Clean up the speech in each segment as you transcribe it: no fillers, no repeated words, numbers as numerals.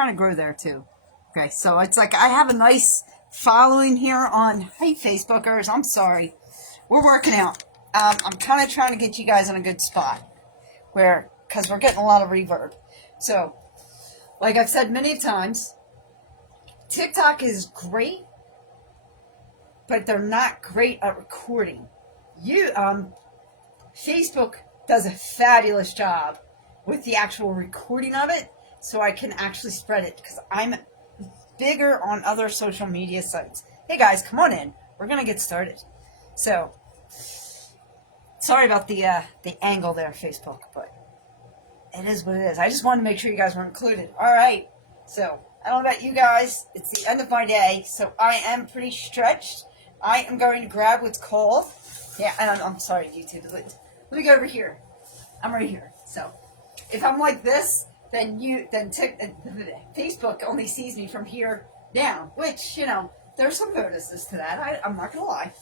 trying to grow there too. Okay, so it's like I have a nice following here on, hey, Facebookers, I'm sorry. We're working out. I'm kind of trying to get you guys in a good spot because we're getting a lot of reverb. So, like I've said many times, TikTok is great, but they're not great at recording. Facebook does a fabulous job with the actual recording of it, so I can actually spread it because I'm bigger on other social media sites. Hey guys, come on in. We're gonna get started. So, sorry about the angle there, Facebook, but it is what it is. I just wanted to make sure you guys were included. All right. So, I don't know about you guys. It's the end of my day, so I am pretty stretched. I am going to grab what's called. Yeah, and I'm sorry, YouTube. Let me go over here. I'm right here. So, if I'm like this, then Facebook only sees me from here down, which, there's some bonuses to that. I'm not going to lie.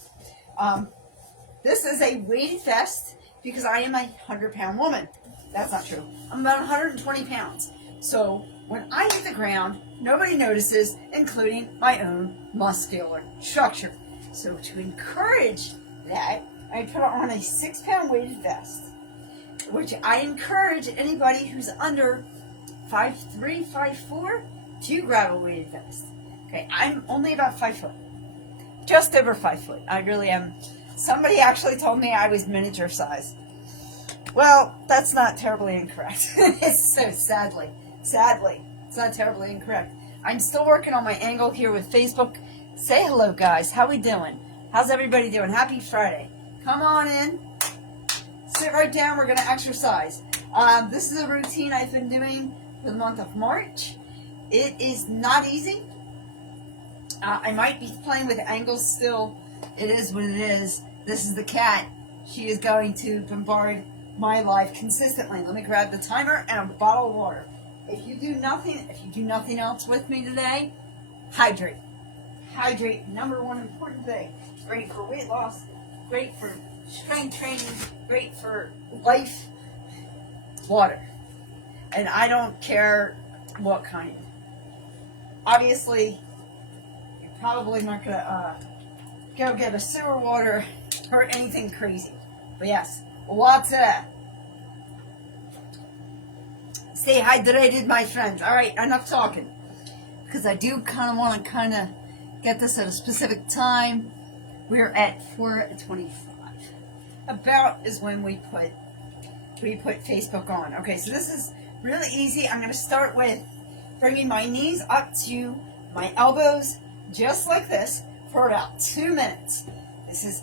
This is a weighted vest because I am a 100-pound woman. That's not true. I'm about 120 pounds. So when I hit the ground, nobody notices, including my own muscular structure. So to encourage that, I put on a 6-pound weighted vest, which I encourage anybody who's under 5'3", 5'4", to grab a weighted vest. Okay, I'm only about 5 foot. Just over 5 foot. I really am. Somebody actually told me I was miniature size. Well, that's not terribly incorrect. It's so sadly, it's not terribly incorrect. I'm still working on my angle here with Facebook. Say hello, guys. How we doing? How's everybody doing? Happy Friday. Come on in. Sit right down. We're going to exercise. This is a routine I've been doing for the month of March. It is not easy. I might be playing with angles still. It is what it is. This is the cat. She is going to bombard my life consistently. Let me grab the timer and a bottle of water. If you do nothing else with me today, hydrate. Hydrate, number one important thing. Great for weight loss, great for strength training, great for life. Water. And I don't care what kind. Obviously, you're probably not going to go get a sewer water or anything crazy. But yes, lots of that. Stay hydrated, my friends. All right, enough talking. Because I do kind of want to get this at a specific time. We're at 4:25. About is when we put Facebook on. Okay, so this is really easy. I'm going to start with bringing my knees up to my elbows, just like this, for about 2 minutes. This is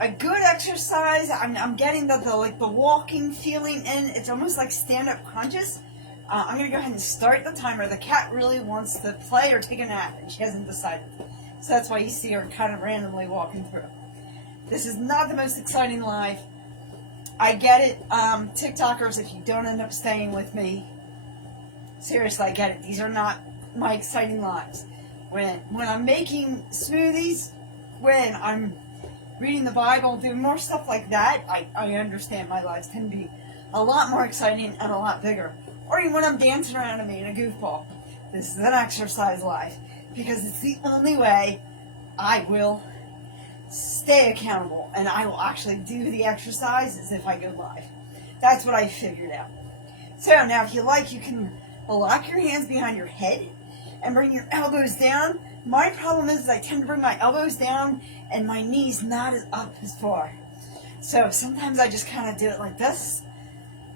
a good exercise. I'm getting the walking feeling in. It's almost like stand-up crunches. I'm going to go ahead and start the timer. The cat really wants to play or take a nap, and she hasn't decided. So that's why you see her kind of randomly walking through. This is not the most exciting live. I get it. TikTokers, if you don't end up staying with me, seriously, I get it. These are not my exciting lives. When I'm making smoothies, when I'm reading the Bible, doing more stuff like that, I understand my lives can be a lot more exciting and a lot bigger. Or even when I'm dancing around and being a goofball. This is an exercise life because it's the only way I will stay accountable and I will actually do the exercises if I go live. That's what I figured out. So now if you like, you can lock your hands behind your head and bring your elbows down. My problem is I tend to bring my elbows down and my knees not up as far. So sometimes I just kind of do it like this.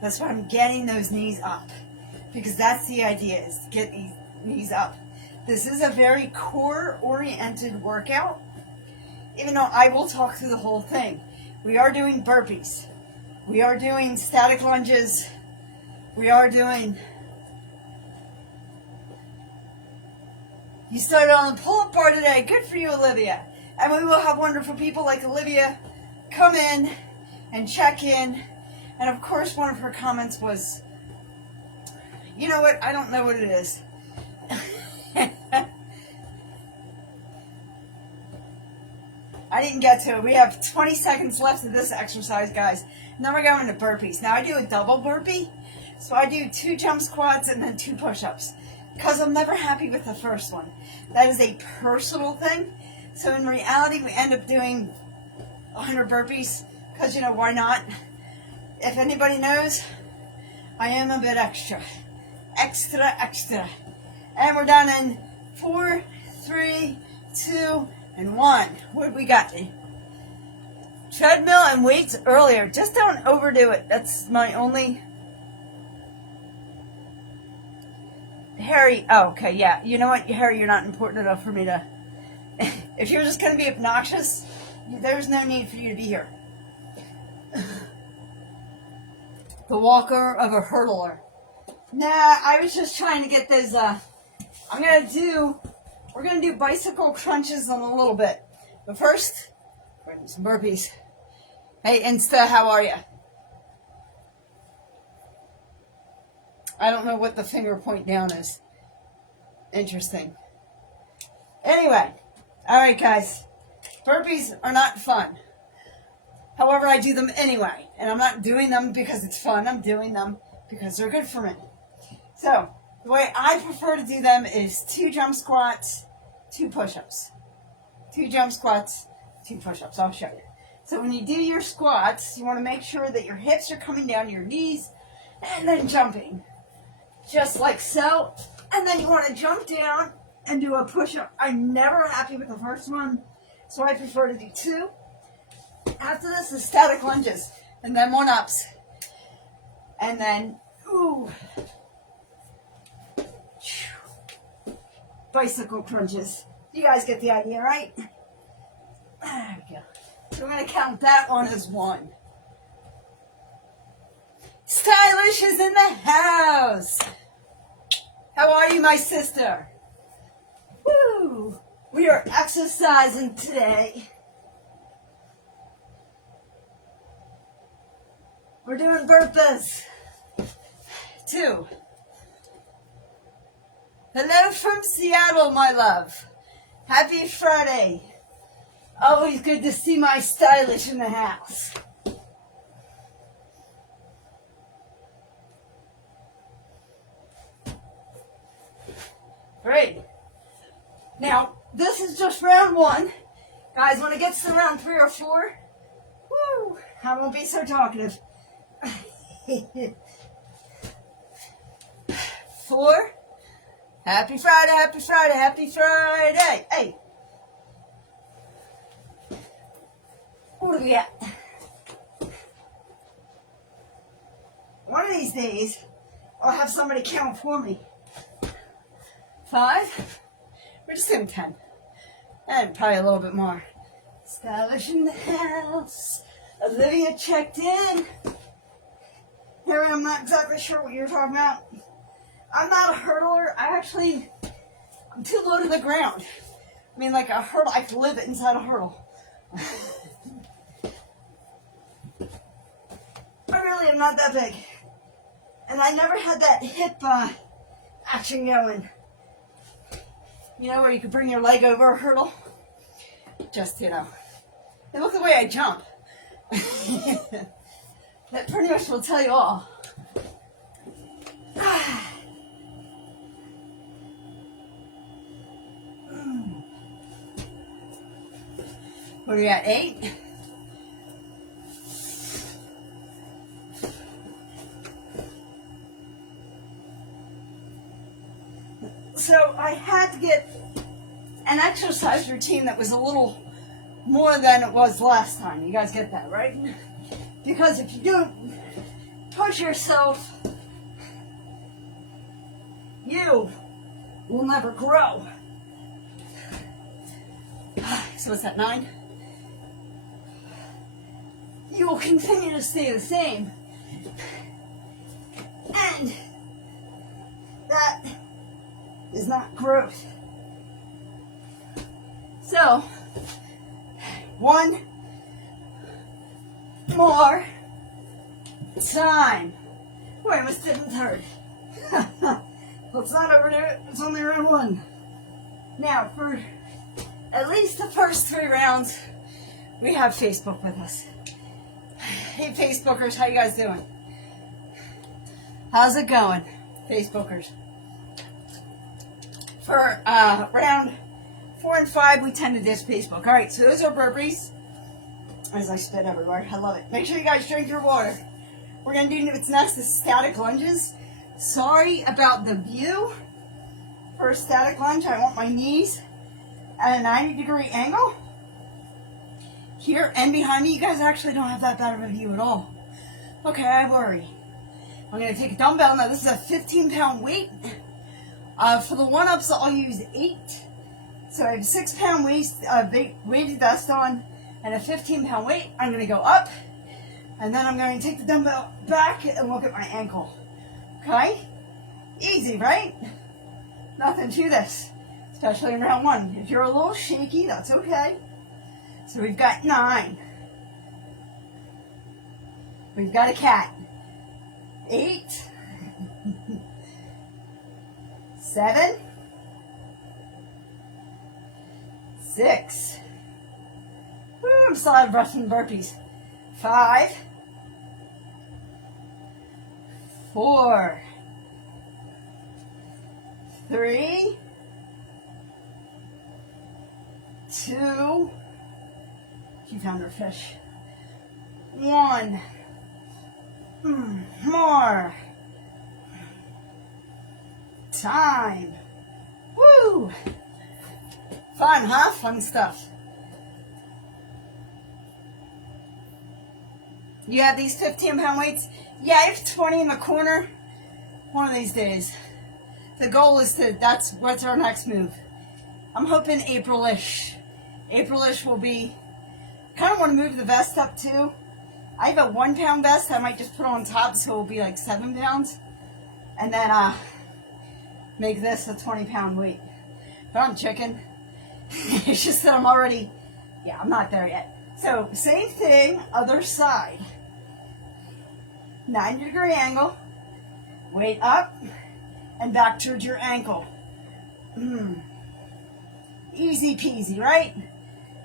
That's why I'm getting those knees up. Because that's the idea, is to get these knees up. This is a very core-oriented workout. Even though I will talk through the whole thing. We are doing burpees. We are doing static lunges. We are doing... You started on the pull-up bar today. Good for you, Olivia. And we will have wonderful people like Olivia come in and check in. And of course, one of her comments was, you know what? I don't know what it is. I didn't get to it. We have 20 seconds left of this exercise, guys. And then we're going to burpees. Now, I do a double burpee. So I do 2 jump squats and then 2 push-ups because I'm never happy with the first one. That is a personal thing. So in reality, we end up doing 100 burpees because, you know, why not? If anybody knows, I am a bit extra. Extra. And we're done in 4, 3, 2, and 1. What we got? Treadmill and weights earlier. Just don't overdo it. That's my only... Harry, oh, okay, yeah. You know what, Harry, you're not important enough for me to... If you're just going to be obnoxious, there's no need for you to be here. The walker of a hurdler. Nah, I was just trying to get those, we're going to do bicycle crunches in a little bit. But first, we're going to do some burpees. Hey, Insta, how are you? I don't know what the finger point down is. Interesting. Anyway, all right, guys. Burpees are not fun. However, I do them anyway. And I'm not doing them because it's fun. I'm doing them because they're good for me. So, the way I prefer to do them is 2 jump squats, 2 push-ups. 2 jump squats, 2 push-ups. I'll show you. So when you do your squats, you want to make sure that your hips are coming down to your knees and then jumping. Just like so. And then you want to jump down and do a push-up. I'm never happy with the first one, so I prefer to do 2. After this is static lunges, and then 1-ups. And then, bicycle crunches. You guys get the idea, right? There we go. So we're going to count that one as 1. Stylish is in the house. How are you, my sister? Woo! We are exercising today. We're doing burpees. 2. Hello from Seattle, my love. Happy Friday. Always good to see my stylish in the house. Great. Now, this is just round 1. Guys, when it gets to round 3 or 4, woo, I won't be so talkative. 4. Happy Friday, happy Friday, happy Friday. Hey. What do we got? One of these days, I'll have somebody count for me. 5. We're just doing 10. And probably a little bit more. Stylish in the house. Olivia checked in. Harry, I'm not exactly sure what you're talking about. I'm not a hurdler. I'm too low to the ground. I mean, like a hurdle, I could live inside a hurdle. I really am not that big. And I never had that hip action going. You know, where you could bring your leg over a hurdle? Just, you know. And look the way I jump. That pretty much will tell you all. What are we at, 8? So I had to get an exercise routine that was a little more than it was last time. You guys get that, right? Because if you don't push yourself, you will never grow. So what's that, 9? You will continue to stay the same. And that is not growth. So, 1 more time. Wait, I almost didn't hurt. Let's not overdo it. It's only round 1. Now, for at least the first 3 rounds, we have Facebook with us. Hey, Facebookers, how you guys doing? How's it going, Facebookers? For round 4 and 5, we tend to diss Facebook. All right, so those are burpees. As I spit everywhere, I love it. Make sure you guys drink your water. We're gonna do what's next is static lunges. Sorry about the view. For a static lunge, I want my knees at a 90-degree angle. Here and behind me, you guys actually don't have that bad of a view at all. Okay, I worry. I'm going to take a dumbbell. Now, this is a 15-pound weight. For the one-ups, I'll use 8. So I have a 6-pound weighted vest on and a 15-pound weight. I'm going to go up, and then I'm going to take the dumbbell back and look at my ankle. Okay? Easy, right? Nothing to this, especially in round 1. If you're a little shaky, that's okay. So we've got 9. We've got a cat. 8. 7. 6. Woo, I'm still out of breath from burpees. 5. 4. 3. 2. You found her fish. 1. More. Time. Woo! Fun, huh? Fun stuff. You have these 15-pound weights? Yeah, I have 20 in the corner. One of these days. The goal is what's our next move? I'm hoping April-ish. April-ish will be, kind of want to move the vest up too. I have a 1-pound vest I might just put on top so it'll be like 7 pounds. And then make this a 20-pound weight. But I'm chicken. It's just that I'm already, I'm not there yet. So same thing, other side. 90-degree angle. Weight up and back towards your ankle. Easy peasy, right?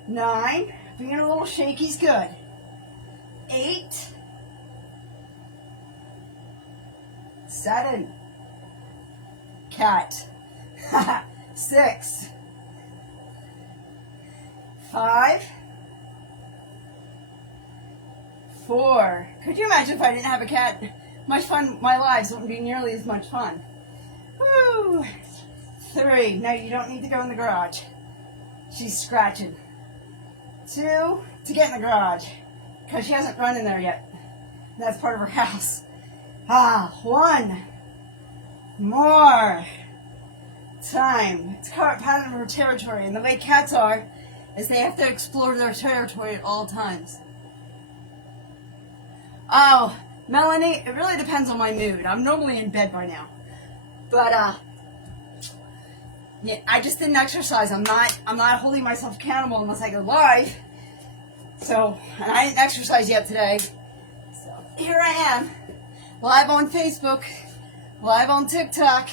9. Being a little shaky's good. 8. 7. Cat. 6. 5. 4. Could you imagine if I didn't have a cat? My lives wouldn't be nearly as much fun. Woo! 3. No, you don't need to go in the garage. She's scratching. 2. To get in the garage. Because she hasn't run in there yet. And that's part of her house. 1. More. Time. It's part of her territory. And the way cats are, is they have to explore their territory at all times. Oh, Melanie, it really depends on my mood. I'm normally in bed by now. But, I just didn't exercise. I'm not holding myself accountable unless I go live. So, and I didn't exercise yet today. So, here I am. Live on Facebook. Live on TikTok.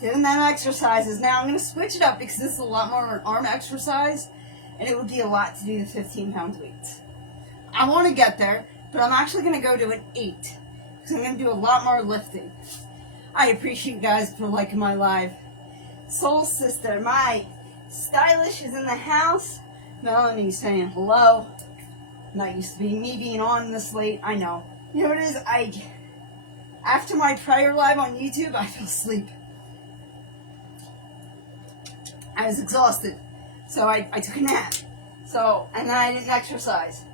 Doing them exercises. Now, I'm going to switch it up because this is a lot more an arm exercise. And it would be a lot to do the 15-pound weights. I want to get there, but I'm actually going to go to an 8. Because I'm going to do a lot more lifting. I appreciate you guys for liking my live. Soul Sister, my stylish is in the house. Melanie's saying hello. Not used to be me being on this late. I know. You know what it is? After my prior live on YouTube, I fell asleep. I was exhausted. So I took a nap. And then I didn't exercise.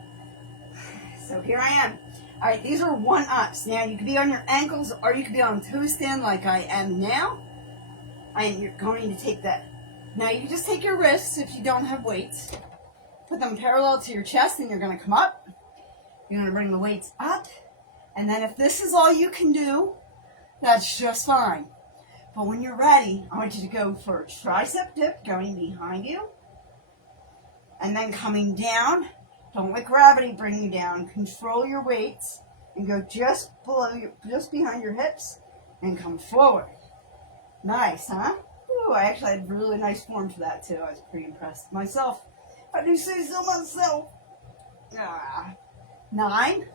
So here I am. Alright, these are 1-ups. Now, you could be on your ankles or you could be on toe stand like I am now. And you're going to take that. Now, you can just take your wrists if you don't have weights. Put them parallel to your chest and you're going to come up. You're going to bring the weights up. And then if this is all you can do, that's just fine. But when you're ready, I want you to go for a tricep dip going behind you. And then coming down. Don't let gravity bring you down. Control your weights and go just behind your hips and come forward. Nice, huh? Ooh, I actually had really nice form for that too. I was pretty impressed with myself. I do say so myself. 9.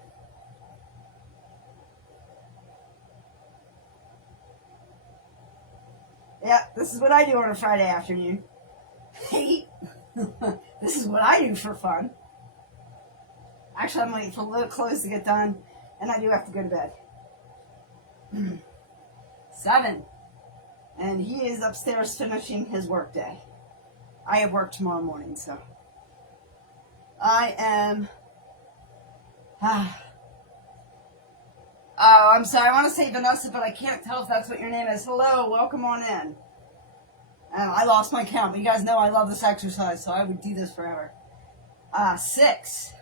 Yeah, this is what I do on a Friday afternoon. Hey, this is what I do for fun. Actually, I'm waiting for little clothes to get done, and I do have to go to bed. 7. And he is upstairs finishing his work day. I have work tomorrow morning, so I am. Oh, I'm sorry. I want to say Vanessa, but I can't tell if that's what your name is. Hello, welcome on in. I lost my count, but you guys know I love this exercise, so I would do this forever. 6.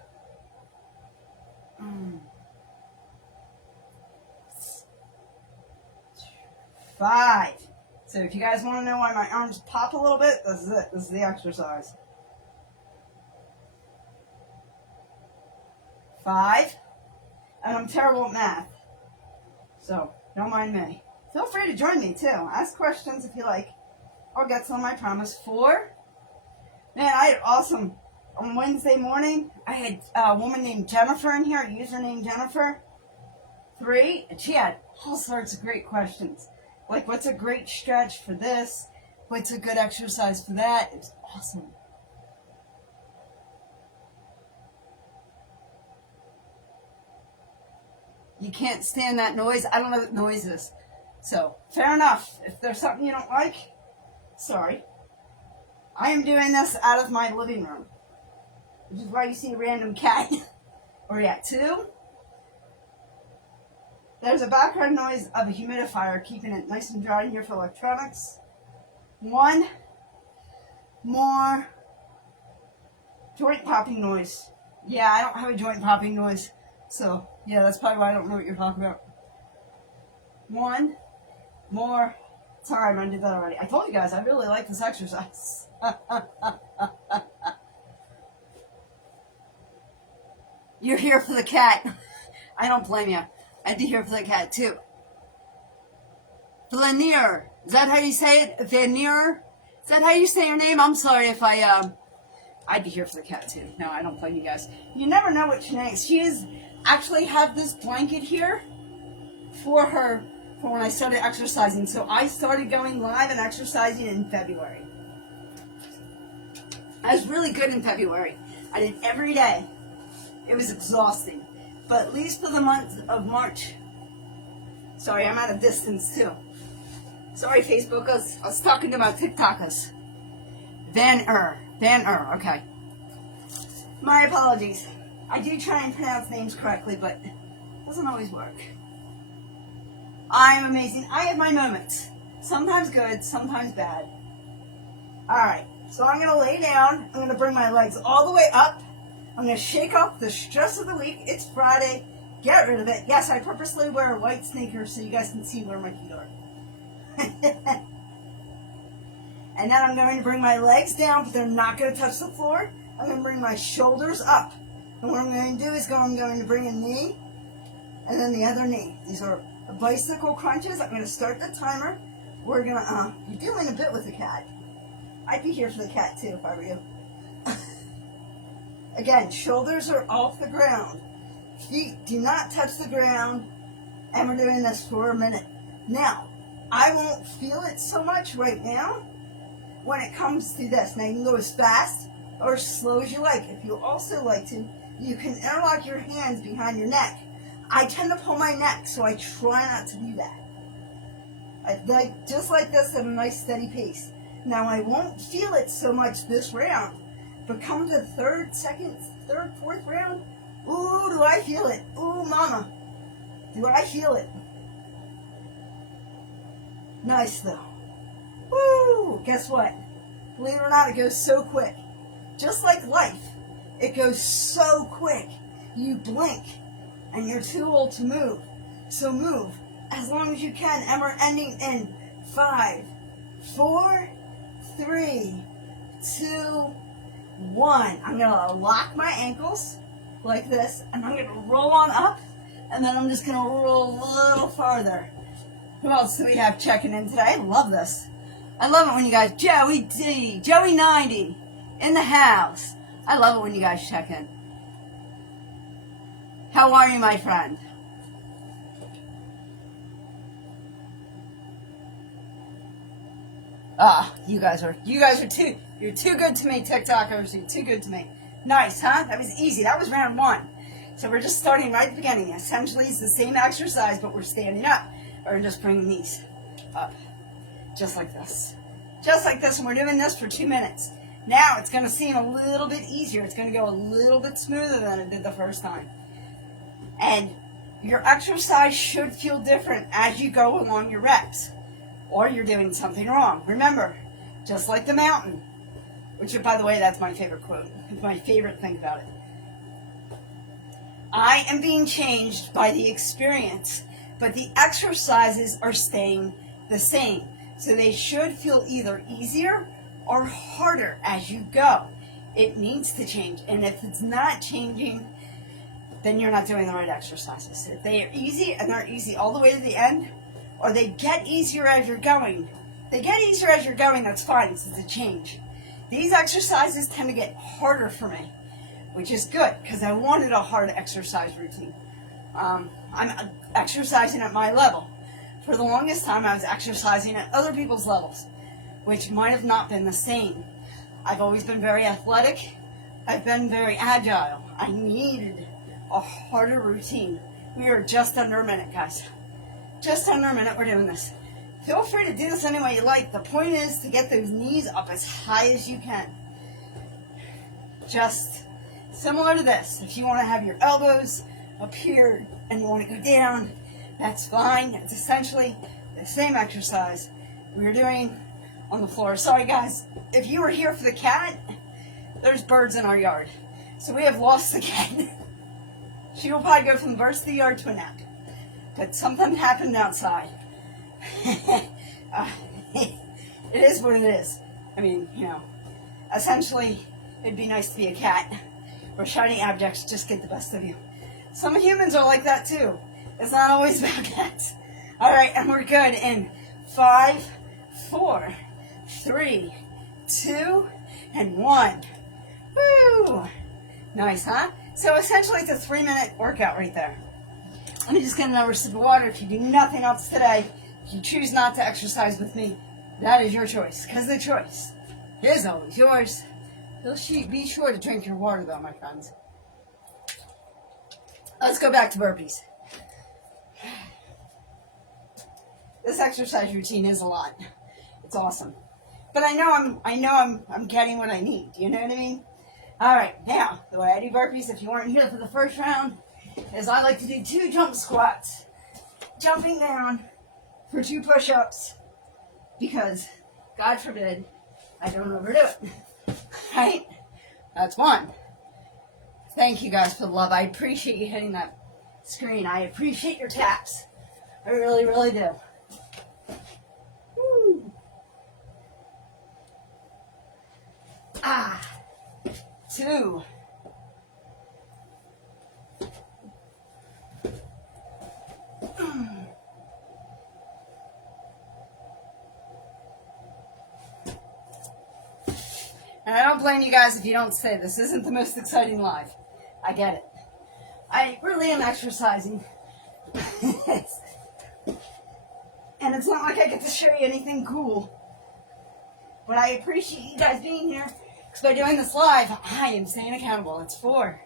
5. So if you guys want to know why my arms pop a little bit, this is it. This is the exercise. 5. And I'm terrible at math. So don't mind me. Feel free to join me too. Ask questions if you like. I'll get some, I promise. 4. Man, I had awesome. On Wednesday morning, I had a woman named Jennifer in here, a user named Jennifer. 3. And she had all sorts of great questions. Like, what's a great stretch for this? What's a good exercise for that? It's awesome. You can't stand that noise. I don't know what noise is. So, fair enough. If there's something you don't like, sorry. I am doing this out of my living room, which is why you see a random cat. Or yeah, 2. There's a background noise of a humidifier keeping it nice and dry in here for electronics. 1 more joint popping noise. Yeah, I don't have a joint popping noise. So, yeah, that's probably why I don't know what you're talking about. 1 more time. I did that already. I told you guys, I really like this exercise. You're here for the cat. I don't blame you. I'd be here for the cat, too. Vlenier. Is that how you say it? Vlenier? Is that how you say your name? I'm sorry if I'd be here for the cat, too. No, I don't blame you guys. You never know what she needs. She is actually have this blanket here for her for when I started exercising. So I started going live and exercising in February. I was really good in February. I did every day. It was exhausting. But at least for the month of March. Sorry, I'm at a distance too. Sorry, Facebook. I was talking to my TikTokers. Van Ur, okay. My apologies. I do try and pronounce names correctly, but it doesn't always work. I'm amazing. I have my moments. Sometimes good, sometimes bad. Alright, so I'm going to lay down. I'm going to bring my legs all the way up. I'm going to shake off the stress of the week. It's Friday. Get rid of it. Yes, I purposely wear white sneakers so you guys can see where my feet are. And then I'm going to bring my legs down, but they're not going to touch the floor. I'm going to bring my shoulders up. And what I'm going to do is I'm going to bring a knee and then the other knee. These are bicycle crunches. I'm going to start the timer. We're going to, you're doing a bit with the cat. I'd be here for the cat too if I were you. Again, shoulders are off the ground. Feet do not touch the ground. And we're doing this for a minute. Now, I won't feel it so much right now when it comes to this. Now, you can go as fast or as slow as you like. If you also like to, you can interlock your hands behind your neck. I tend to pull my neck, so I try not to do that. I like just like this at a nice steady pace. Now, I won't feel it so much this round. But come to third, fourth round, ooh, do I feel it? Ooh, mama, do I feel it? Nice, though. Woo! Guess what? Believe it or not, it goes so quick. Just like life, it goes so quick. You blink, and you're too old to move. So move as long as you can, and we're ending in 5, 4, 3, 2, 1. I'm going to lock my ankles like this, and I'm going to roll on up, and then I'm just going to roll a little farther. Who else do we have checking in today? I love this. I love it when you guys, Joey D, Joey 90, in the house. I love it when you guys check in. How are you, my friend? You guys are you're too good to me, TikTokers. You're too good to me. Nice, huh? That was easy. That was round 1. So we're just starting right at the beginning. Essentially, it's the same exercise, but we're standing up. Or just bringing these up. Just like this. Just like this, and we're doing this for 2 minutes. Now, it's going to seem a little bit easier. It's going to go a little bit smoother than it did the first time. And your exercise should feel different as you go along your reps. Or you're doing something wrong. Remember, just like the mountain, which, by the way, that's my favorite quote. It's my favorite thing about it. I am being changed by the experience, but the exercises are staying the same. So they should feel either easier or harder as you go. It needs to change. And if it's not changing, then you're not doing the right exercises. If they are easy and they're easy all the way to the end, or they get easier as you're going, that's fine. It's a change. These exercises tend to get harder for me, which is good because I wanted a hard exercise routine. I'm exercising at my level. For the longest time, I was exercising at other people's levels, which might have not been the same. I've always been very athletic. I've been very agile. I needed a harder routine. We are just under a minute, guys. Just under a minute, we're doing this. Feel free to do this any way you like. The point is to get those knees up as high as you can. Just similar to this. If you want to have your elbows up here and you want to go down, that's fine. It's essentially the same exercise we were doing on the floor. Sorry, guys. If you were here for the cat, there's birds in our yard. So we have lost the cat. She will probably go from the birds to the yard to a nap. But something happened outside. It is what it is. I mean, essentially, it'd be nice to be a cat where shiny objects just get the best of you. Some humans are like that too. It's not always about cats. All right, and we're good in 5, 4, 3, 2, and 1. Woo! Nice, huh? So essentially, it's a 3-minute workout right there. Let me just get another sip of water. If you do nothing else today, if you choose not to exercise with me, that is your choice. Because the choice is always yours. Be sure to drink your water, though, my friends. Let's go back to burpees. This exercise routine is a lot. It's awesome. But I know I'm getting what I need. You know what I mean? All right, now, the way I do burpees, if you weren't here for the first round, is I like to do 2 jump squats, jumping down for 2 push-ups, because, God forbid, I don't overdo it. Right? That's 1. Thank you guys for the love. I appreciate you hitting that screen. I appreciate your taps. I really, really do. Woo. 2. And I don't blame you guys if you don't say this isn't the most exciting live. I get it. I really am exercising. And it's not like I get to show you anything cool. But I appreciate you guys being here. Because by doing this live, I am staying accountable. It's 4.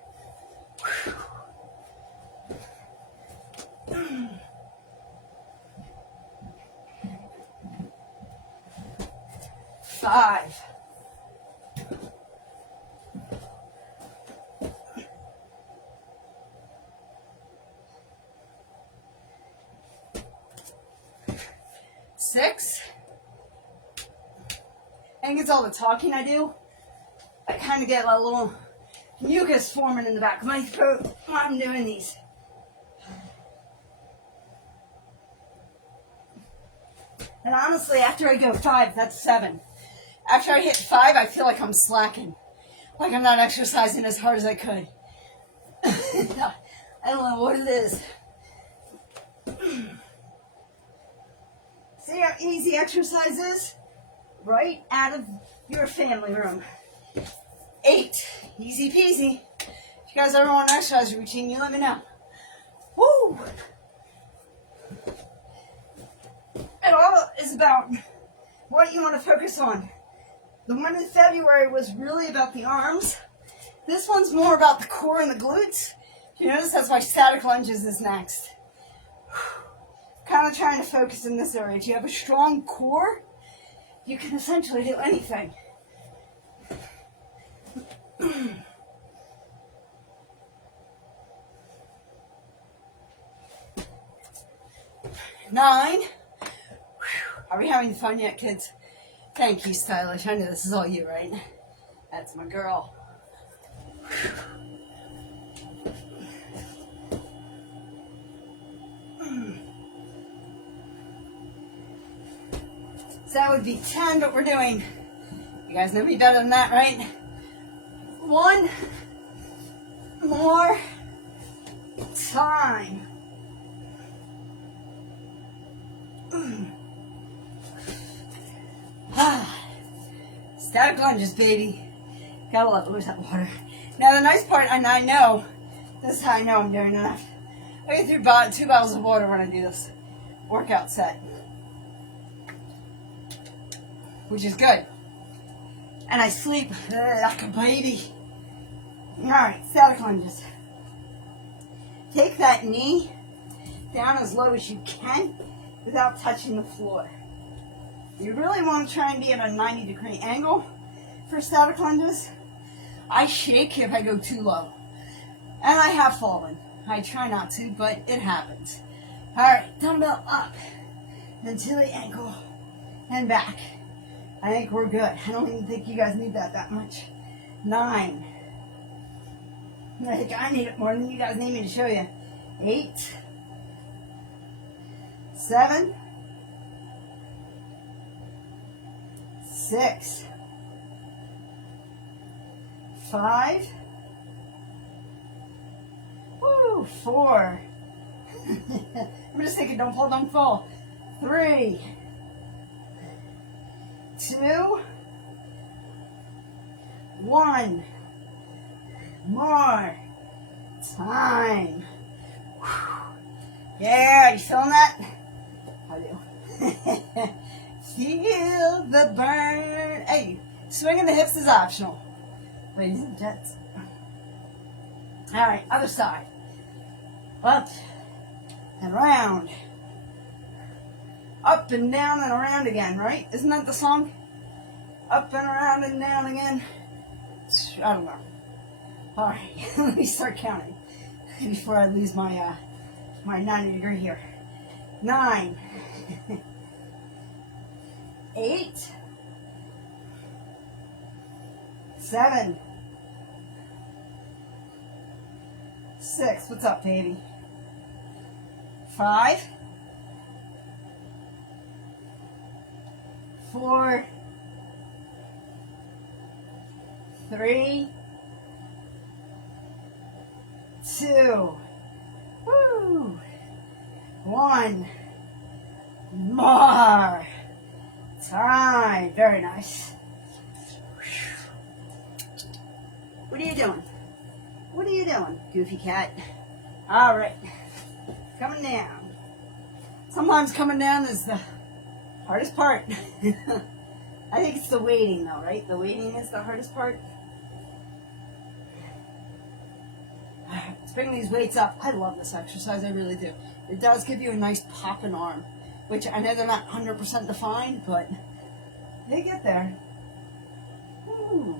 5. 6. I think it's all the talking I do. I kind of get a little mucus forming in the back of my throat while I'm doing these. And honestly, after I go 5, that's 7. After I hit 5, I feel like I'm slacking. Like I'm not exercising as hard as I could. I don't know what it is. See how easy exercise is? Right out of your family room. 8. Easy peasy. If you guys ever want an exercise routine, you let me know. Woo! It all is about what you want to focus on. The one in February was really about the arms. This one's more about the core and the glutes. You notice that's why static lunges is next. Kind of trying to focus in this area. If you have a strong core, you can essentially do anything. 9. Are we having fun yet, kids? Thank you, Stylish. I know this is all you, right? That's my girl. So that would be 10, but we're doing, you guys know me better than that, right? 1 more time. Static lunges, baby. Gotta love it. Where's that water? Now the nice part, and I know, this is how I know I'm doing enough. I get through 2 bottles of water when I do this workout set, which is good. And I sleep like a baby. Alright, static lunges. Take that knee down as low as you can without touching the floor. You really want to try and be at a 90-degree angle for static lunges. I shake if I go too low. And I have fallen. I try not to, but it happens. Alright, dumbbell up into the ankle and back. I think we're good. I don't even think you guys need that much. 9. I think I need it more than you guys need me to show you. 8. 7. 6. 5. Woo, 4. I'm just thinking, don't fall. 3. 2. 1. More time. Yeah, you feeling that? I do. Feel the burn. Hey, swinging the hips is optional, ladies and gents. All right, other side. Up and around. Up and down and around again, right? Isn't that the song? Up and around and down again. I don't know. All right, let me start counting before I lose my my 90-degree here. 9. 8. 7. 6. What's up, baby? 5. 4. 3. 2. Woo. 1. More time. Very nice. What are you doing? What are you doing, goofy cat? All right. Coming down. Sometimes coming down is the hardest part. I think it's the waiting, though, right? The waiting is the hardest part. Let's bring these weights up. I love this exercise. I really do. It does give you a nice popping arm, which I know they're not 100% defined, but they get there. Ooh.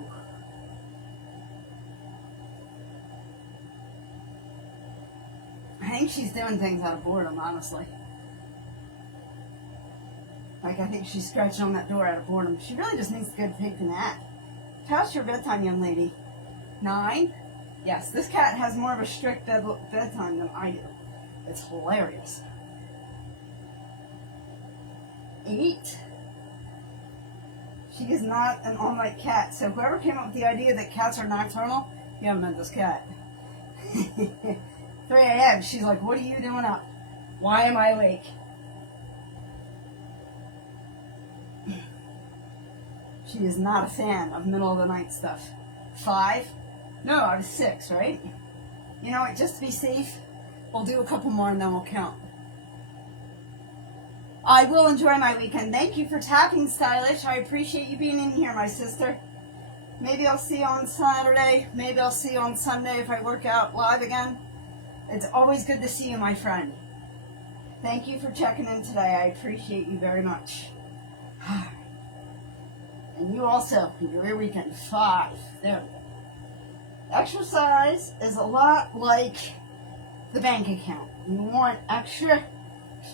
I think she's doing things out of boredom, honestly. Like, I think she's scratching on that door out of boredom. She really just needs to go take a nap. How's your bedtime, young lady? 9? Yes, this cat has more of a strict bedtime than I do. It's hilarious. 8. She is not an all-night cat. So whoever came up with the idea that cats are nocturnal, you haven't met this cat. 3 a.m. She's like, what are you doing up? Why am I awake? She is not a fan of middle of the night stuff. 5? No, I was 6, right? You know what, just to be safe, we'll do a couple more and then we'll count. I will enjoy my weekend. Thank you for tapping, Stylish. I appreciate you being in here, my sister. Maybe I'll see you on Saturday. Maybe I'll see you on Sunday if I work out live again. It's always good to see you, my friend. Thank you for checking in today. I appreciate you very much. And you also, enjoy your weekend. 5. There we go. Exercise is a lot like the bank account. You want extra,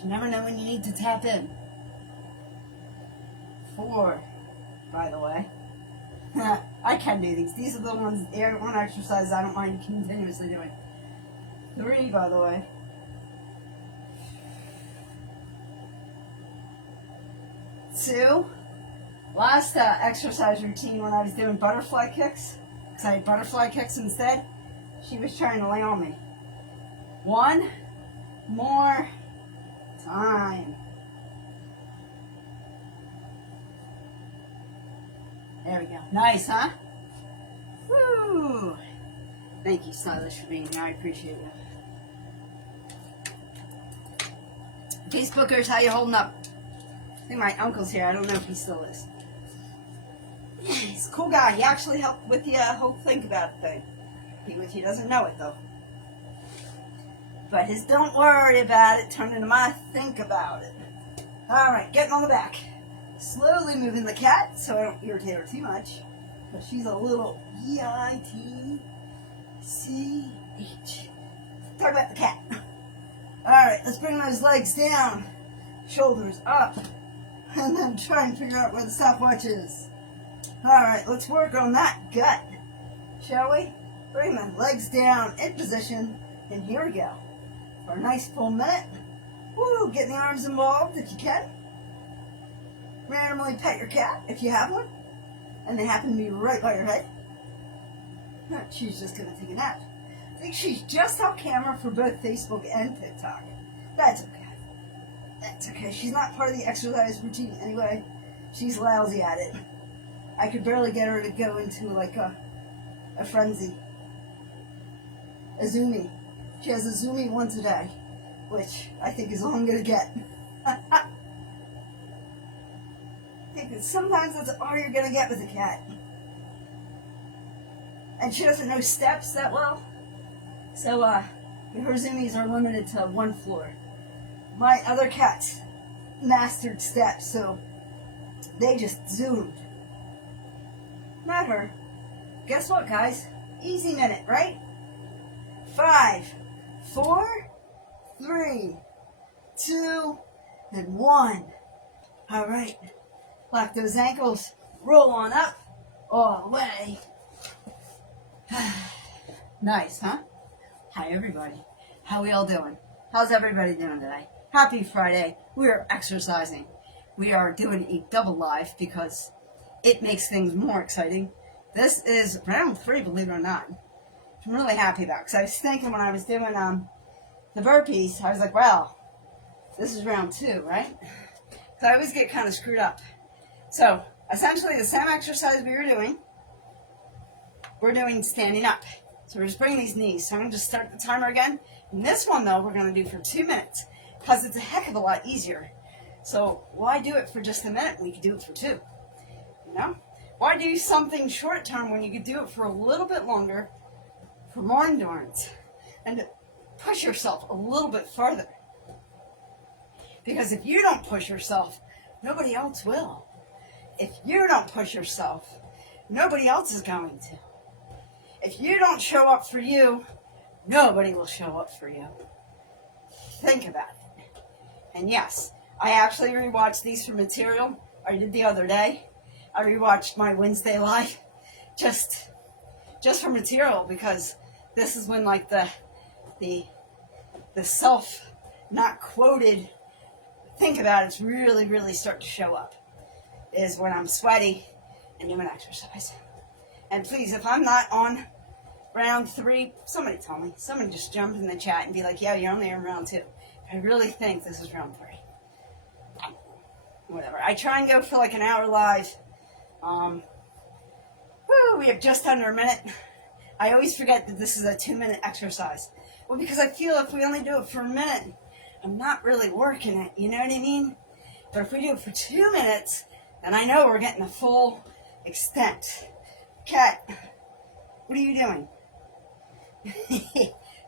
you never know when you need to tap in. 4, by the way. I can do these. These are the ones, the one exercise I don't mind continuously doing. 3, by the way. 2, last exercise routine when I was doing butterfly kicks, because I had butterfly kicks instead, she was trying to lay on me. 1 more time. There we go. Nice, huh? Woo! Thank you, Stylish, for being here. I appreciate it. Facebookers, how you holding up? I think my uncle's here. I don't know if he still is. Yeah, he's a cool guy. He actually helped with the whole think about it thing. He doesn't know it, though. But his don't worry about it turned into my think about it. Alright, getting on the back. Slowly moving the cat so I don't irritate her too much. But she's a little EITCH. Talk about the cat. Alright, let's bring those legs down. Shoulders up. And then try and figure out where the stopwatch is. Alright, let's work on that gut. Shall we? Bring the legs down in position. And here we go. For a nice full minute. Woo! Get the arms involved if you can. Randomly pet your cat if you have one. And they happen to be right by your head. She's just going to take a nap. I think she's just off camera for both Facebook and TikTok. That's okay. That's okay. She's not part of the exercise routine anyway. She's lousy at it. I could barely get her to go into like a frenzy. A Zumi. She has a Zumi once a day, which I think is all I'm going to get. I think that sometimes that's all you're going to get with a cat. And she doesn't know steps that well. So, her Zumis are limited to 1 floor. My other cats mastered steps, so they just zoomed. Not her. Guess what, guys? Easy minute, right? 5, 4, 3, 2, and 1. All right. Lock those ankles. Roll on up. All the way. Nice, huh? Hi, everybody. How we all doing? How's everybody doing today? Happy Friday. We are exercising. We are doing a double live because it makes things more exciting. This is round 3, believe it or not. I'm really happy about it because I was thinking when I was doing the burpees, I was like, well, this is round 2, right? So I always get kind of screwed up. So essentially the same exercise we were doing, we're doing standing up. So we're just bringing these knees. So I'm going to just start the timer again. And this one, though, we're going to do for 2 minutes because it's a heck of a lot easier. So why do it for just a minute when you could do it for 2? You know? Why do something short term when you could do it for a little bit longer for more endurance and to push yourself a little bit farther? Because if you don't push yourself, nobody else will. If you don't push yourself, nobody else is going to. If you don't show up for you, nobody will show up for you. Think about it. And yes, I actually rewatched these for material. I did the other day. I rewatched my Wednesday live just for material because this is when like the self not quoted think about it's really start to show up is when I'm sweaty and doing exercise. And please, if I'm not on round 3, somebody tell me. Somebody just jump in the chat and be like, yeah, you're only in round 2. I really think this is round 3. Whatever. I try and go for like an hour live. We have just under a minute. I always forget that this is a 2-minute exercise. Well, because I feel if we only do it for a minute, I'm not really working it. You know what I mean? But if we do it for 2 minutes, then I know we're getting the full extent. Cat, what are you doing?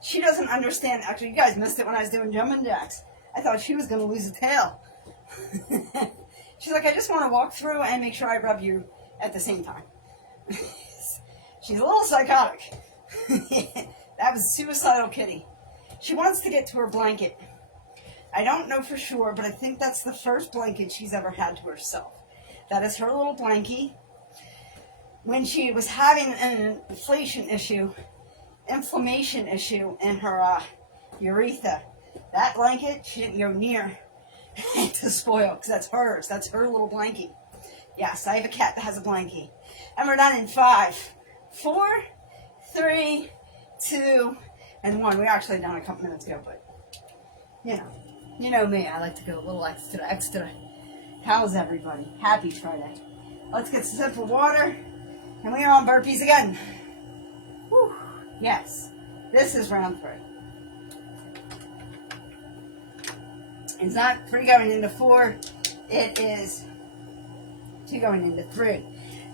She doesn't understand. Actually, you guys missed it when I was doing jumping jacks. I thought she was going to lose a tail. She's like, I just want to walk through and make sure I rub you at the same time. She's a little psychotic. That was suicidal kitty. She wants to get to her blanket. I don't know for sure, but I think that's the first blanket she's ever had to herself. That is her little blankie. When she was having an inflammation issue in her urethra, that blanket she didn't go near to spoil, because that's hers. That's her little blankie. Yes, I have a cat that has a blankie. And we're done in 5, 4, 3, 2, and 1. We actually done a couple minutes ago, but you know me. I like to go a little extra. How's everybody? Happy Friday. Let's get some sip of water, and we are on burpees again. Whew. Yes, this is round 3. It's not 3 going into 4. It is 2 going into 3.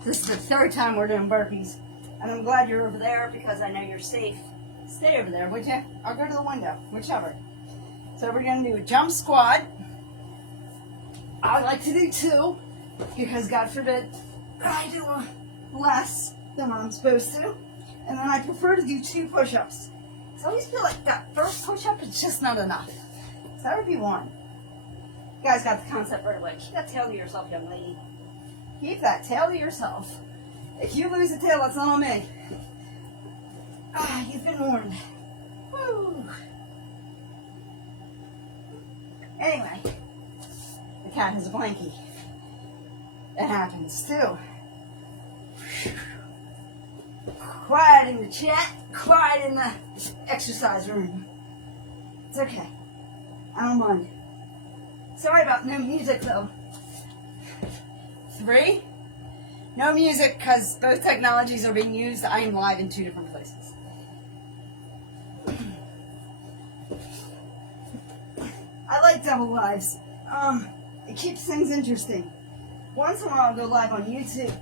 This is the 3rd time we're doing burpees. And I'm glad you're over there because I know you're safe. Stay over there, would you? I'll go to the window, whichever. So we're going to do a jump squat. I like to do 2 because God forbid I do less than I'm supposed to. And then I prefer to do 2 push-ups. So I always feel like that first push-up is just not enough. So that would be 1. You guys got the concept right away. Keep that tail to yourself, young lady. Keep that tail to yourself. If you lose a tail, that's not on me. You've been warned. Woo. Anyway, the cat has a blankie. It happens too. Quiet in the chat, quiet in the exercise room. It's okay. I don't mind. Sorry about no music though. 3. No music because both technologies are being used. I am live in 2 different places. I like double lives. It keeps things interesting. Once in a while I'll go live on YouTube.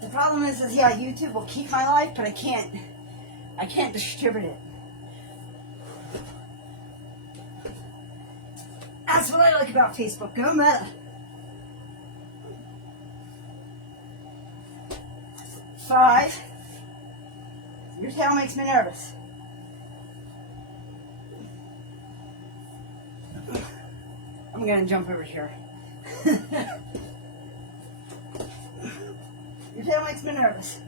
The problem is yeah, YouTube will keep my life, but I can't distribute it. That's what I like about Facebook. Go Meta. 5. Your tail makes me nervous. I'm gonna jump over here. Your tail makes me nervous.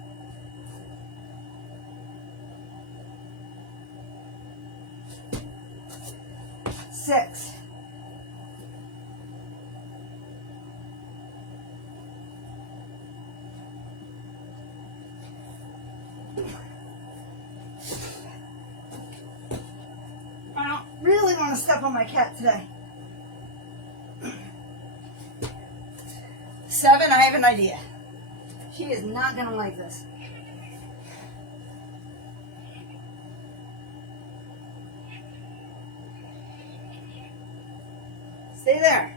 6. I don't really want to step on my cat today. 7, I have an idea. She is not going to like this. Stay there.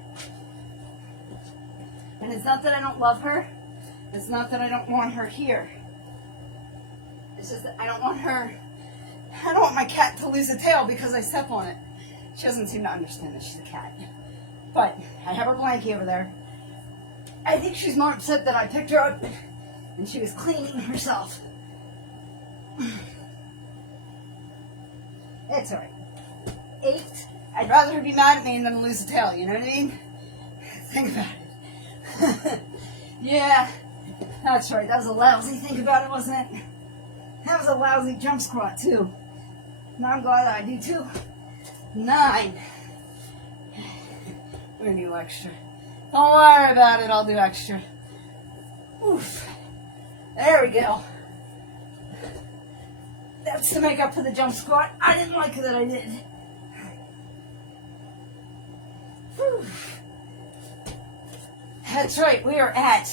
And it's not that I don't love her. It's not that I don't want her here. It's just that I don't want my cat to lose a tail because I step on it. She doesn't seem to understand that she's a cat. But I have her blankie over there. I think she's more upset that I picked her up and she was cleaning herself. It's alright. 8. I'd rather her be mad at me than lose a tail, you know what I mean? Think about it. Yeah, that's right. That was a lousy think about it, wasn't it? That was a lousy jump squat, too. Now I'm glad that I do, too. 9. We're going to do extra. Don't worry about it, I'll do extra. Oof. There we go. That's to make up for the jump squat. I didn't like it that I did. Whew. That's right, we are at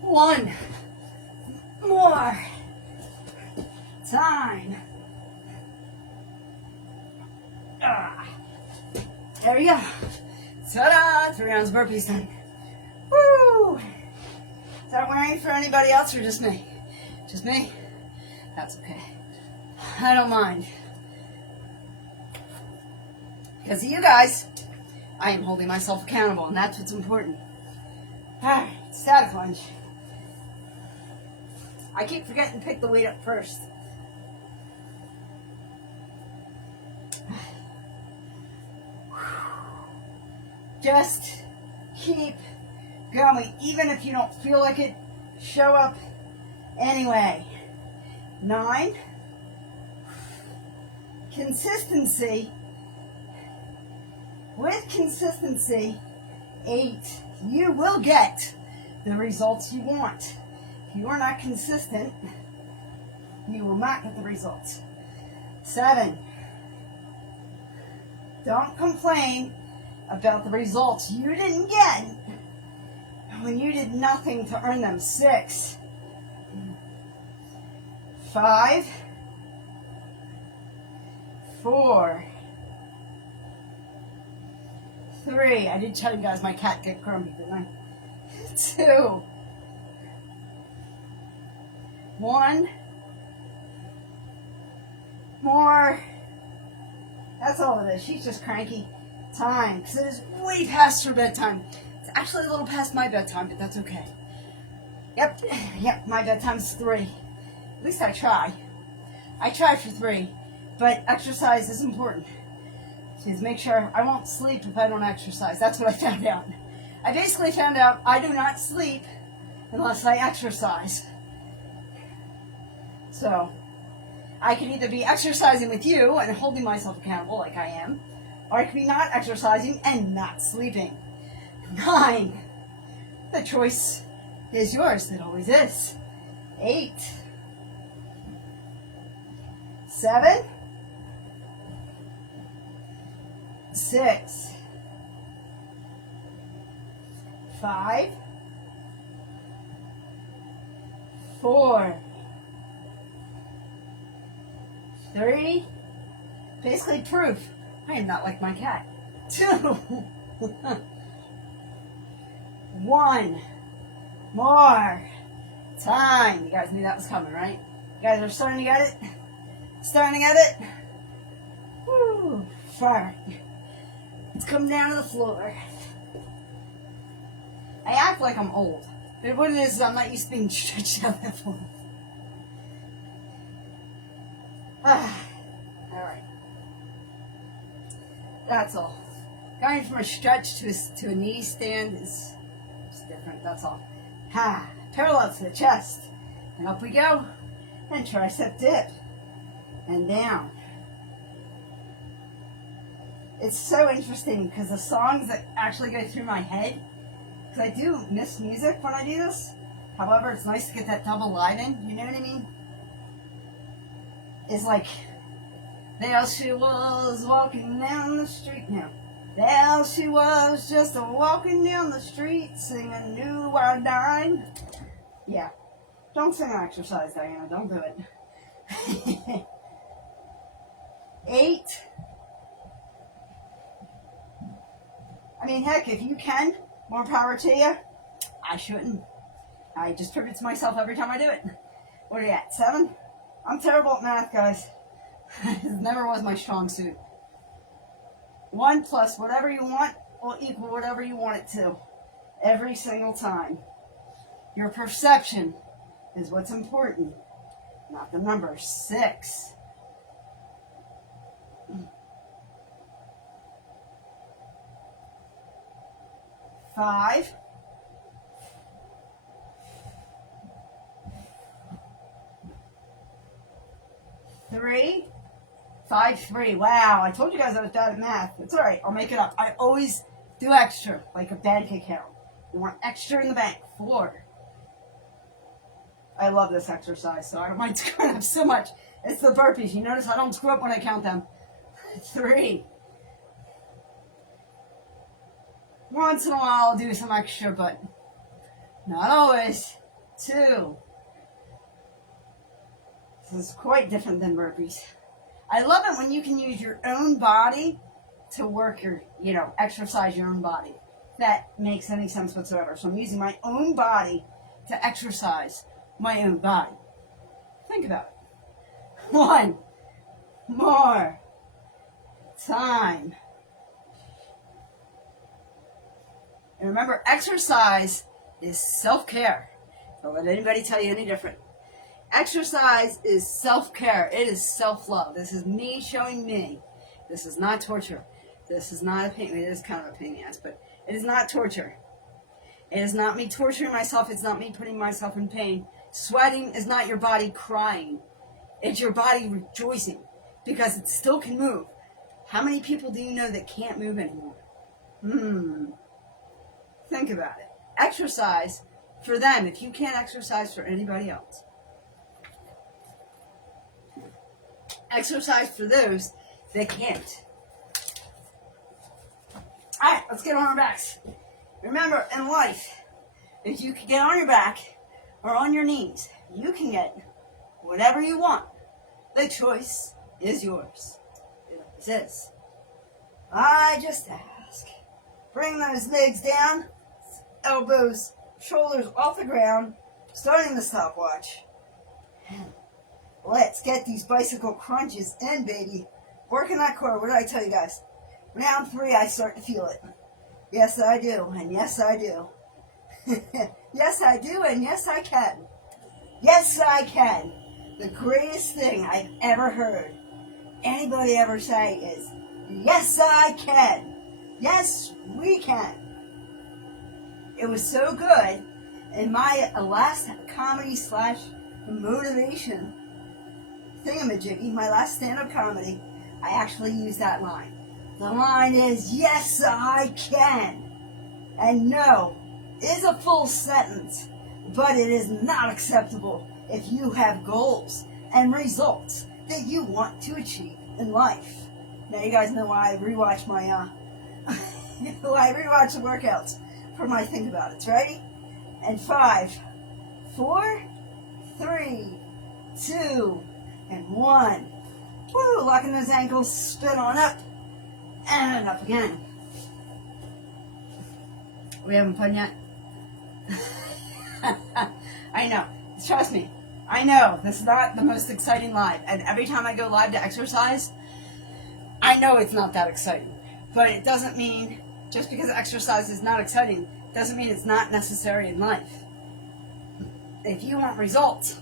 1 more time. There we go. Ta-da! 3 rounds of burpees done. Woo! Is that wearing for anybody else or just me? Just me? That's okay. I don't mind. Because of you guys, I am holding myself accountable, and that's what's important. Alright, static lunge. I keep forgetting to pick the weight up first. Just keep going. Even if you don't feel like it, show up anyway. 9. Consistency. With consistency, 8. You will get the results you want. If you are not consistent, you will not get the results. 7. Don't complain about the results you didn't get when you did nothing to earn them. 6. 5. 4. 3. I did tell you guys my cat get grumpy, didn't I? 2. 1. More. That's all it is. She's just cranky. Time. Because it is way past her bedtime. It's actually a little past my bedtime, but that's okay. Yep, my bedtime's 3. At least I try. I try for 3. But exercise is important. Just make sure I won't sleep if I don't exercise. That's what I found out. I basically found out I do not sleep unless I exercise. So, I can either be exercising with you and holding myself accountable like I am, or I could be not exercising and not sleeping. 9. The choice is yours. It always is. 8. 7. 6. 5. 4. 3. Basically proof I am not like my cat. 2. 1. More. Time. You guys knew that was coming, right? You guys are starting to get it? Starting to get it? Woo. Fire. It's coming down to the floor. I act like I'm old. But what it is I'm not used to being stretched out that far. Alright. That's all. Going from a stretch to a knee stand is different, that's all. Parallel to the chest. And up we go. And tricep dip. And down. It's so interesting because the songs that actually go through my head, because I do miss music when I do this. However, it's nice to get that double line in, you know what I mean? It's like, there she was walking down the street now. There she was just walking down the street singing New Dime. Yeah. Don't sing an exercise, Diana. Don't do it. 8. I mean, heck, if you can, more power to you. I shouldn't. I just prove it to myself every time I do it. What are you at? 7? I'm terrible at math, guys. It never was my strong suit. 1 plus whatever you want will equal whatever you want it to. Every single time. Your perception is what's important, not the number. 6. 5. 3. 5, 3. Wow, I told you guys I was bad at math. It's alright, I'll make it up. I always do extra, like a bank account. You want extra in the bank. 4. I love this exercise, so I don't mind screwing up so much. It's the burpees. You notice I don't screw up when I count them. 3. Once in a while I'll do some extra, but not always. 2. This is quite different than burpees. I love it when you can use your own body to work your, exercise your own body. If that makes any sense whatsoever. So I'm using my own body to exercise my own body. Think about it. One more time. And remember, exercise is self-care. Don't let anybody tell you any different. Exercise is self-care. It is self-love. This is me showing me. This is not torture. This is not a pain. It is kind of a pain in the ass, but it is not torture. It is not me torturing myself. It's not me putting myself in pain. Sweating is not your body crying. It's your body rejoicing because it still can move. How many people do you know that can't move anymore? Think about it. Exercise for them if you can't exercise for anybody else. Exercise for those that can't. Alright, let's get on our backs. Remember, in life, if you can get on your back or on your knees, you can get whatever you want. The choice is yours. It always is. I just ask. Bring those legs down, elbows, shoulders off the ground, starting the stopwatch. Let's get these bicycle crunches in, baby. Working that core. What did I tell you guys? Round 3, I start to feel it. Yes, I do. And yes, I do. Yes, I do. And yes, I can. Yes, I can. The greatest thing I've ever heard anybody ever say is, yes, I can. Yes, we can. It was so good. In my last comedy / motivation thingamajiggy, my last stand-up comedy, I actually used that line. The line is, yes, I can. And no is a full sentence, but it is not acceptable if you have goals and results that you want to achieve in life. Now you guys know why I rewatch my, why I rewatch the workouts for my Think About It. Ready? And 5, 4, 3, 2, and 1. Woo! Locking those ankles, spin on up, and up again. We haven't fun yet? I know. Trust me. I know. This is not the most exciting live. And every time I go live to exercise, I know it's not that exciting. But it doesn't mean, just because exercise is not exciting, doesn't mean it's not necessary in life. If you want results,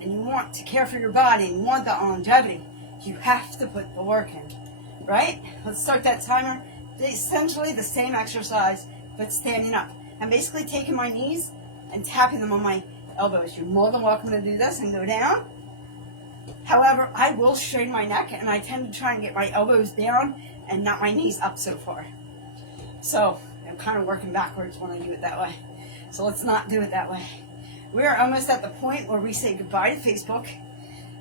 and you want to care for your body, and you want that longevity, you have to put the work in. Right? Let's start that timer. Essentially the same exercise, but standing up. I'm basically taking my knees and tapping them on my elbows. You're more than welcome to do this and go down. However, I will strain my neck, and I tend to try and get my elbows down and not my knees up so far. So I'm kind of working backwards when I do it that way. So let's not do it that way. We're almost at the point where we say goodbye to Facebook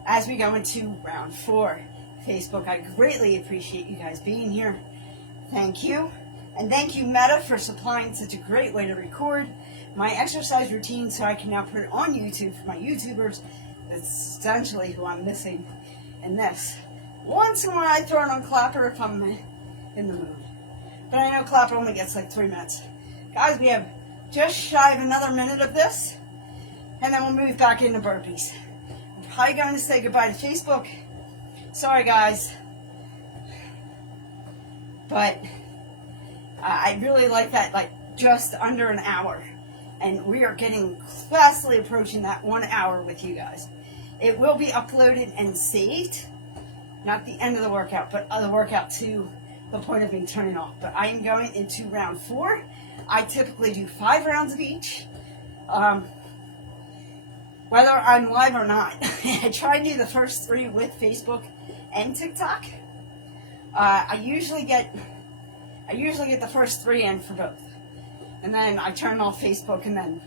as we go into round 4. Facebook, I greatly appreciate you guys being here. Thank you. And thank you, Meta, for supplying such a great way to record my exercise routine so I can now put it on YouTube for my YouTubers. That's essentially who I'm missing in this. Once in a while I throw it on Clapper if I'm in the mood. But I know Clapper only gets like 3 minutes. Guys, we have just shy of another minute of this, and then we'll move back into burpees. I'm probably going to say goodbye to Facebook. Sorry, guys. But I really like that, like, just under an hour. And we are getting fastly approaching that 1 hour with you guys. It will be uploaded and saved. Not the end of the workout, but the workout to the point of me turning off. But I am going into round 4. I typically do 5 rounds of each. Whether I'm live or not. I try to do the first 3 with Facebook and TikTok. I usually get the first 3 in for both. And then I turn off Facebook, and then,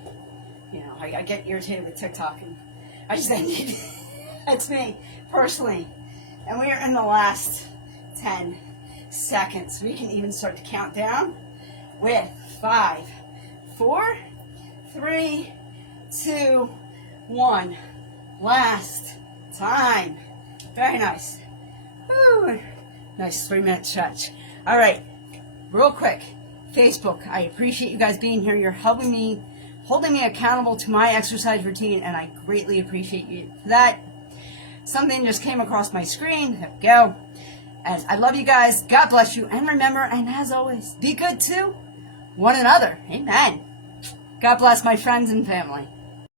I get irritated with TikTok, and I just end it. That's me, personally. And we are in the last 10 seconds. We can even start to count down with 5, 4, 3, 2, 1. Last time. Very nice. Woo. Nice 3-minute stretch. All right, real quick, Facebook. I appreciate you guys being here. You're helping me, holding me accountable to my exercise routine, and I greatly appreciate you for that. Something just came across my screen. There we go. And I love you guys. God bless you. And remember, and as always, be good to one another. Amen. God bless my friends and family.